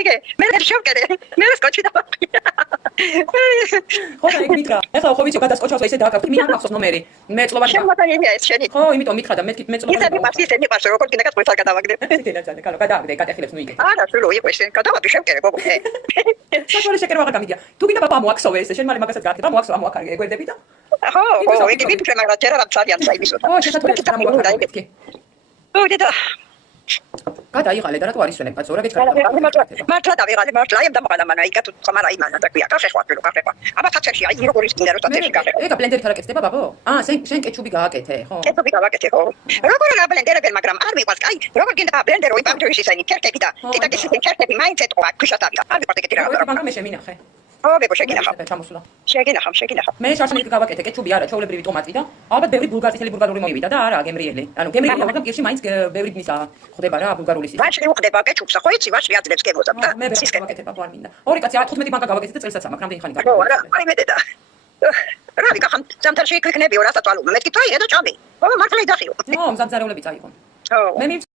აიგე მე შევკერე მე სკოჩი დავაყია ხო და იქ მითხრა ეხლა ხო ვიცი გადასკოჩავს ესე დააკავე მე არ მახსოვს ნომერი მე წლოვანი შემოთანილია ეს შენი ხო იმიტომ მითხრა და მე წლოვანი ისე მიყვარს როგორ კიდე გაწყვეტა გადავაგდე ციტა ძალიან კალო გადააგდე კატეხილებს ნუ იგე არა სულ იყო ეს გადავადი შევკერე გოგო საჭირო შეკერვა გამიდია თუ კიდე პაპა მოაქსოვე ესე შენ მალე მაგასაც გააკეთებ მოაქსოვ მოაკარგე ეგვერდები და ხო იგი ვიფრე მაგრამ ჯერა რა ძალიან საიმისო ხო შესაძლოა რა მოაქვს ო დედა გადაიღალე და რატო არისვენებ კაცო რა გეჩქარდა მართლა დავიღალე მართლა აი ამ დამყადა მანა იქა თუ ხომ არა იმანა და ქვია კაფე ხვაფილო კაფე ხვა აბა თათებში აი როგორ ის კიდე რო თათებში კაფე ეგა ბლენდერით არ აკეთდება ბაბო შენ კეჩუბი გააკეთე ხო კეჩუბი გავაკეთე ხო როგორ რა ბლენდერები მაგრამ არ მიყვარს აი როგორ კიდე ბლენდერო იპანტო ის ისინი ჩერკები და ტიტაკის ჩერკები მაინც ეთყვა ქუშატავდა არ მიყვარს ეგეთი რა ბანკა მე შემინახე ო ბებო შეგინახავ ჩამოსულა შეგინახავ მე შარშმით გავაკეთე კეჩუბი არა ჩაოლებრივი ტომატი და ალბათ ბევრი წითელი ბულგარული მოვიდა და არა გემრიელი ანუ გემრიელი მაგრამ პირში მაინც ბევრი დნისა ხდება რა ბულგარული სიტყვა ვაშლი უხდება კეჩუბსა ხო იცი ვაშლი აძლებს გემოძაბ და მე გავაკეთე პაპა არ მინდა ორი კაცი 15 ბანკა გავაკეთე და წელსაც ამაკ რამდენი ხანი გაკეთე ხო არა აი მე დედა რა ვიკახან ზამთარში იქნებიო რასაცვალო მე თქვა ირე და ჭამი ო მართლა იდახიო ო მზამზარეულები წაიღო ო მე